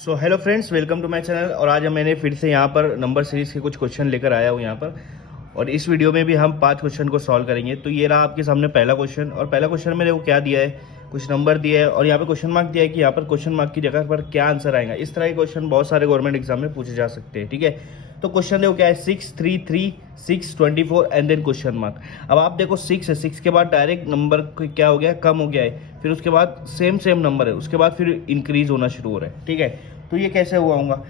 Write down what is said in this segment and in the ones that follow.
So hello friends, welcome to my channel. और आज मैंने फिर से यहाँ पर नंबर सीरीज़ के कुछ क्वेश्चन लेकर आया हूँ यहाँ पर। और इस वीडियो में भी हम 5 क्वेश्चन को सॉल्व करेंगे। तो ये रहा आपके सामने पहला क्वेश्चन। और पहला क्वेश्चन में देखो क्या दिया है, कुछ नंबर दिया है और यहाँ पे क्वेश्चन मार्क दिया है कि यहाँ पर क्वेश्चन मार्क की जगह पर क्या आंसर आएगा। इस तरह के क्वेश्चन बहुत सारे गवर्नमेंट एग्जाम में पूछे जा सकते हैं, ठीक है। तो क्वेश्चन देखो क्या है, 6, 3, 3, 6, 24 एंड देन क्वेश्चन मार्क। अब आप देखो 6 है, 6 के बाद डायरेक्ट नंबर क्या हो गया, कम हो गया है। फिर उसके बाद सेम नंबर है, उसके बाद फिर इंक्रीज होना शुरू हो रहा है, ठीक है। तो ये कैसे हुआ होगा,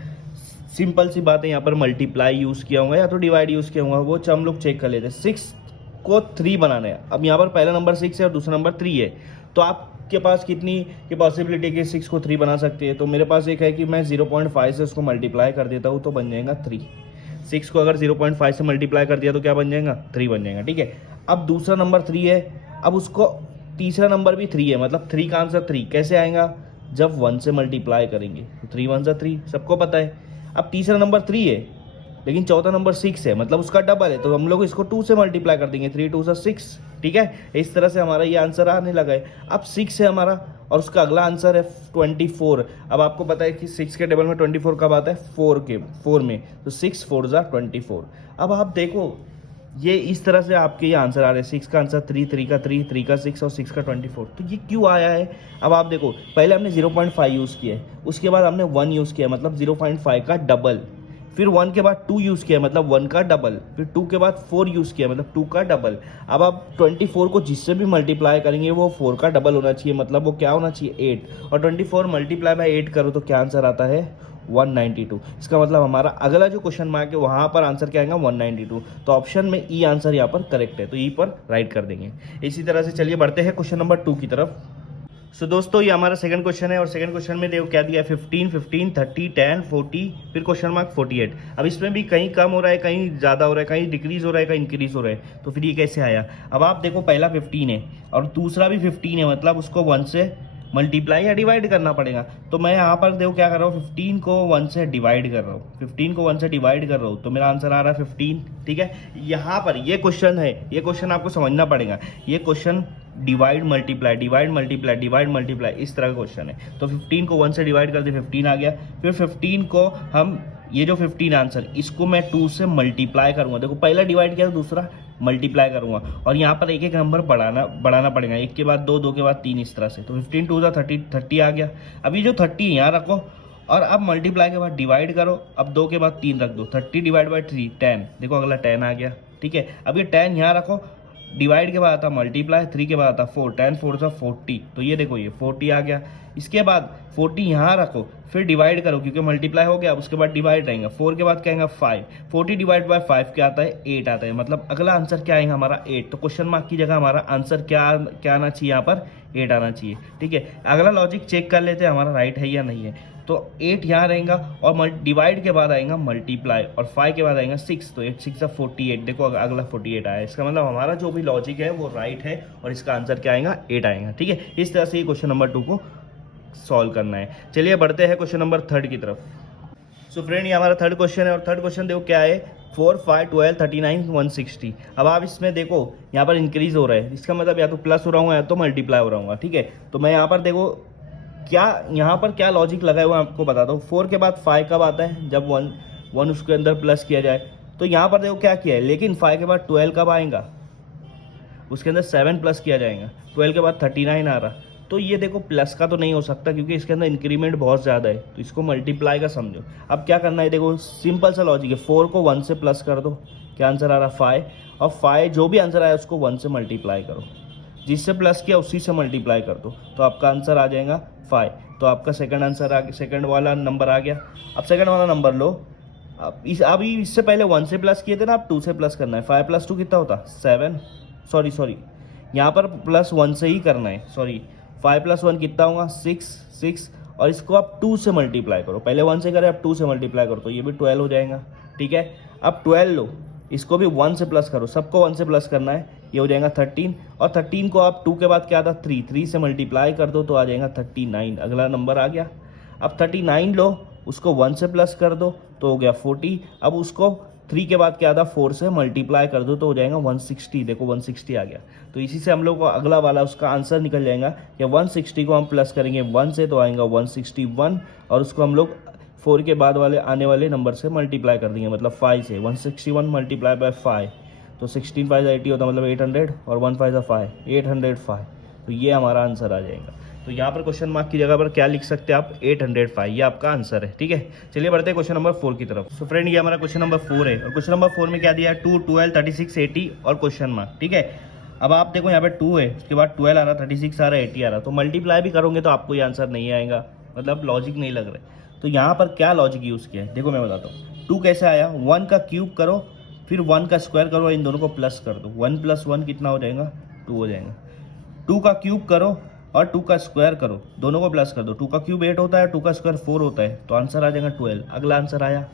सिंपल सी बात है, यहाँ पर मल्टीप्लाई यूज़ किया होगा या तो डिवाइड यूज़ किया होगा, वो हम लोग चेक कर लेते हैं। 6 को 3 बनाना है। अब यहाँ पर पहला नंबर 6 है और दूसरा नंबर 3 है। तो आपके पास कितनी की पॉसिबिलिटी कि 6 को 3 बना सकते हैं। तो मेरे पास एक है कि मैं 0.5 से उसको मल्टीप्लाई कर देता हूँ तो बन जाएगा 3। 6 को अगर 0.5 से मल्टीप्लाई कर दिया तो क्या बन जाएगा, 3 बन जाएगा, ठीक है। अब दूसरा नंबर 3 है, अब उसको तीसरा नंबर भी 3 है, मतलब 3 का आंसर 3 कैसे आएगा, जब 1 से मल्टीप्लाई करेंगे। तो 3 1 जा 3, सबको पता है। अब तीसरा नंबर 3 है लेकिन चौथा नंबर 6 है, मतलब उसका डबल है, तो हम लोग इसको 2 से मल्टीप्लाई कर देंगे। 3 2 6, ठीक है। इस तरह से हमारा ये आंसर आने लगा है। अब 6 है हमारा और उसका अगला आंसर है 24। अब आपको पता है कि 6 के टेबल में 24 कब आता है, 4 में। तो 6 4 जा 24। अब आप देखो ये इस तरह से आपके ये आंसर आ रहे हैं। 6 का आंसर 3, 3 का 3, 3 का 6 और 6 का 24। तो ये क्यों आया है। अब आप देखो पहले हमने 0.5 यूज़ किया है, उसके बाद हमने 1 यूज़ किया मतलब 0.5 का डबल, फिर 1 के बाद 2 यूज़ किया मतलब 1 का डबल, फिर 2 के बाद 4 यूज़ किया मतलब 2 का डबल। अब आप 24 को जिससे भी मल्टीप्लाई करेंगे वो 4 का डबल होना चाहिए, मतलब वो क्या होना चाहिए, 8। और 24 मल्टीप्लाई बाय 8 करो तो क्या आंसर आता है, 192। इसका मतलब हमारा अगला जो क्वेश्चन मार्क है वहाँ पर आंसर क्या आएगा, 192। तो ऑप्शन में ई आंसर यहाँ पर करेक्ट है, तो ई पर राइट कर देंगे। इसी तरह से चलिए बढ़ते हैं क्वेश्चन नंबर 2 की तरफ। सो दोस्तों ये हमारा सेकंड क्वेश्चन है और सेकंड क्वेश्चन में देखो क्या दिया है, 15, 15, 30, 10, 40, फिर क्वेश्चन मार्क 48। अब इसमें भी कहीं कम हो रहा है, कहीं ज़्यादा हो रहा है, कहीं डिक्रीज हो रहा है, कहीं इंक्रीज हो रहा है। तो फिर ये कैसे आया। अब आप देखो पहला 15 है और दूसरा भी 15 है, मतलब उसको 1 से मल्टीप्लाई या डिवाइड करना पड़ेगा। तो मैं यहाँ पर देखो क्या कर रहा हूँ, 15 को 1 से डिवाइड कर रहा हूँ। 15 को 1 से डिवाइड कर रहा हूँ तो मेरा आंसर आ रहा है 15, ठीक है। यहाँ पर ये क्वेश्चन है, ये क्वेश्चन आपको समझना पड़ेगा। ये question divide multiply divide multiply divide multiply इस तरह का क्वेश्चन है। तो 15 को 1 से डिवाइड कर दिया, 15 आ गया। फिर 15 को हम ये जो 15 आंसर इसको मैं 2 से मल्टीप्लाई करूंगा। देखो पहला डिवाइड किया तो दूसरा मल्टीप्लाई करूंगा और यहाँ पर एक एक नंबर बढ़ाना पड़ेगा, 1 के बाद 2, 2 के बाद 3, इस तरह से। तो 15 2 जा 30, 30 आ गया। अभी जो 30 यहाँ रखो और अब मल्टीप्लाई के बाद डिवाइड करो, अब 2 के बाद 3 रख दो, 30 डिवाइड बाई 3 10। देखो अगला 10 आ गया, ठीक है। अब ये 10 यहाँ रखो, डिवाइड के बाद आता मल्टीप्लाई, 3 के बाद आता 4, 10 4 जा 40। तो ये देखो ये 40 आ गया। इसके बाद 40 यहाँ रखो, फिर डिवाइड करो क्योंकि मल्टीप्लाई हो गया, अब उसके बाद डिवाइड रहेगा। 4 के बाद क्या आएगा 5, 40 डिवाइड बाय 5 क्या आता है, 8 आता है। मतलब अगला आंसर क्या आएगा हमारा 8। तो क्वेश्चन मार्क की जगह हमारा आंसर क्या आना चाहिए, यहाँ पर 8 आना चाहिए, ठीक है। अगला लॉजिक चेक कर लेते हैं हमारा राइट है या नहीं है। तो 8 यहाँ रहेगा और डिवाइड के बाद आएगा मल्टीप्लाई और 5 के बाद आएगा 6, तो 8 6 48। देखो अगला 48 आया। इसका मतलब हमारा जो भी लॉजिक है वो राइट है और इसका आंसर क्या आएगा, 8 आएगा, ठीक है। इस तरह से ये क्वेश्चन नंबर 2 को सॉल्व करना है। चलिए बढ़ते हैं क्वेश्चन नंबर 3 की तरफ। सो फ्रेंड ये हमारा थर्ड क्वेश्चन है और थर्ड क्वेश्चन देखो क्या है, 4, 5, 12, 39, 160। अब आप इसमें देखो यहाँ पर इंक्रीज हो रहा है, इसका मतलब या तो प्लस हो रहा हूँ या तो मल्टीप्लाई हो रहा हूँ, ठीक है। तो मैं यहाँ पर देखो क्या यहाँ पर क्या लॉजिक लगाया हुआ है आपको बताता हूँ। 4 के बाद 5 कब आता है, जब 1 उसके अंदर प्लस किया जाए। तो यहाँ पर देखो क्या किया है, लेकिन 5 के बाद 12 कब आएगा, उसके अंदर 7 प्लस किया जाएगा। 12 के बाद 39 आ रहा। तो ये देखो प्लस का तो नहीं हो सकता क्योंकि इसके अंदर इंक्रीमेंट बहुत ज़्यादा है, तो इसको मल्टीप्लाई का समझो। अब क्या करना है, देखो सिंपल सा लॉजिक है, 4 को 1 से प्लस कर दो, क्या आंसर आ रहा 5, और 5 जो भी आंसर आया उसको 1 से मल्टीप्लाई करो, जिससे प्लस किया उसी से मल्टीप्लाई कर दो, तो आपका आंसर आ जाएगा 5। तो आपका सेकंड आंसर आ गया, सेकंड वाला नंबर आ गया। अब सेकंड वाला नंबर लो, अभी इससे पहले 1 से प्लस किए थे ना, आप 2 से प्लस करना है। 5 + 2 कितना होता, 7। सॉरी यहाँ पर प्लस 1 से ही करना है, सॉरी। 5 + 1 कितना होगा, 6 और इसको आप 2 से मल्टीप्लाई करो। पहले 1 से करें, अब 2 से मल्टीप्लाई करो तो ये भी 12 हो जाएगा, ठीक है। अब 12 लो, इसको भी 1 से प्लस करो, सबको 1 से प्लस करना है, ये हो जाएगा 13। और 13 को आप 2 के बाद क्या आता, 3 से मल्टीप्लाई कर दो तो आ जाएगा 39। अगला नंबर आ गया। अब 39 लो, उसको 1 से प्लस कर दो तो हो गया 40। अब उसको 3 के बाद क्या था 4 से मल्टीप्लाई कर दो तो हो जाएगा 160। देखो 160 आ गया। तो इसी से हम लोग को अगला वाला उसका आंसर निकल जाएगा कि 160 को हम प्लस करेंगे 1 से तो आएगा 161 और उसको हम लोग 4 के बाद वाले आने वाले नंबर से मल्टीप्लाई कर देंगे, मतलब 5 से 161 मल्टीप्लाई बाय 5 तो 16 5 80 होता है, मतलब 800 और 1 5 5 805। तो ये हमारा आंसर आ जाएगा। तो यहाँ पर क्वेश्चन मार्क की जगह पर क्या लिख सकते हैं आप 805, ये आपका आंसर है। ठीक है, चलिए बढ़ते हैं क्वेश्चन नंबर 4 की तरफ। सो फ्रेंड ये हमारा क्वेश्चन नंबर 4 है और क्वेश्चन नंबर 4 में क्या दिया है 2 12 36 80 और क्वेश्चन मार्क। ठीक है, अब आप देखो यहाँ पे 2 है, उसके बाद 12 आ रहा, 36 आ रहा, 80 आ रहा, तो मल्टीप्लाई भी करोगे तो आपको ये आंसर नहीं आएगा, मतलब लॉजिक नहीं लग रहा है। तो यहाँ पर क्या लॉजिक यूज़ किया है देखो मैं बताता हूँ। 2 कैसे आया, 1 का क्यूब करो फिर 1 का स्क्वायर करो और इन दोनों को प्लस कर दो, 1 + 1 कितना हो जाएगा 2 हो जाएगा। 2 का क्यूब करो और 2 का स्क्वायर करो, दोनों को प्लस कर दो, 2 का क्यूब 8 होता है, 2 का स्क्वायर 4 होता है, तो आंसर आ जाएगा 12। अगला आंसर आया।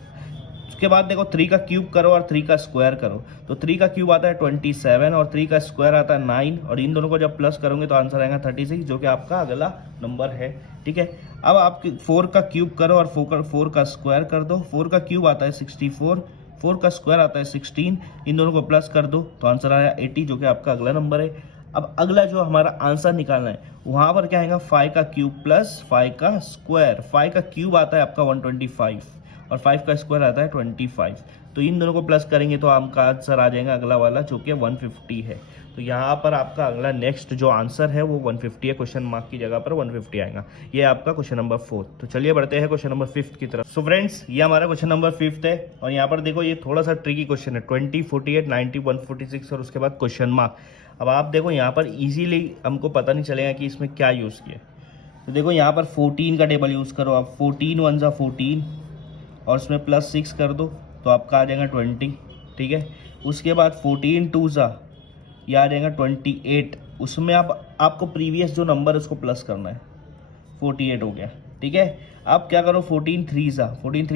उसके बाद देखो 3 का क्यूब करो और 3 का स्क्वायर करो, तो 3 का क्यूब आता है 27 और 3 का स्क्वायर आता है 9 और इन दोनों को जब प्लस करोगे तो आंसर आएगा 36, जो कि आपका अगला नंबर है। ठीक है, अब आप 4 का क्यूब करो और 4 का स्क्वायर कर दो, 4 का क्यूब आता है 64, 4 का स्क्वायर आता है 16, इन दोनों को प्लस कर दो तो आंसर आया 80, जो कि आपका अगला नंबर है। अब अगला जो हमारा आंसर निकालना है वहां पर क्या आएगा 5 का क्यूब प्लस 5 का स्क्वायर। 5 का क्यूब आता है आपका 125 और 5 का स्क्वायर आता है 25, तो इन दोनों को प्लस करेंगे तो आपका आंसर आ जाएगा अगला वाला जो कि 150 है। तो यहाँ पर आपका अगला नेक्स्ट जो आंसर है वो 150 है, क्वेश्चन मार्क की जगह पर 150 आएगा। ये आपका क्वेश्चन नंबर 4। तो चलिए बढ़ते हैं क्वेश्चन नंबर 5 की तरफ। सो फ्रेंड्स ये हमारा क्वेश्चन नंबर 5 है और यहाँ पर देखो ये थोड़ा सा ट्रिकी क्वेश्चन है, 20 48 90 146 और उसके बाद क्वेश्चन मार्क। अब आप देखो यहाँ पर इजीली हमको पता नहीं चलेगा कि इसमें क्या यूज़ किया। तो देखो यहाँ पर 14 का टेबल यूज़ करो आप, 14 1 ज़ा 14 और उसमें प्लस 6 कर दो तो आपका आ जाएगा 20। ठीक है, उसके बाद 14 2 ज़ा ये आ जाएगा 28, उसमें आपको प्रीवियस जो नंबर है उसको प्लस करना है, 48 हो गया। ठीक है, अब क्या करो 14 3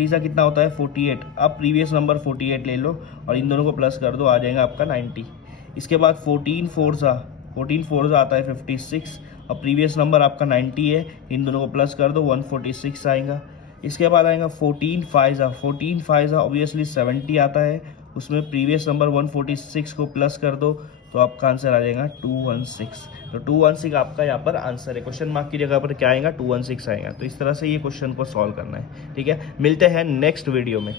ज़ा कितना होता है 48, अब प्रीवियस नंबर 48 ले लो और इन दोनों को प्लस कर दो, आ जाएगा आपका 90। इसके बाद 14 4 ज़ा आता है 56 और प्रीवियस नंबर आपका 90 है, इन दोनों को प्लस कर दो 146 आएगा। इसके बाद आएगा 14 5 ज़ा ऑब्वियसली 70 आता है, उसमें प्रीवियस नंबर 146 को प्लस कर दो तो आपका आंसर आ जाएगा 216। तो 216 आपका यहाँ पर आंसर है। क्वेश्चन मार्क की जगह पर क्या आएगा 216 आएगा। तो इस तरह से ये क्वेश्चन को सॉल्व करना है। ठीक है, मिलते हैं नेक्स्ट वीडियो में।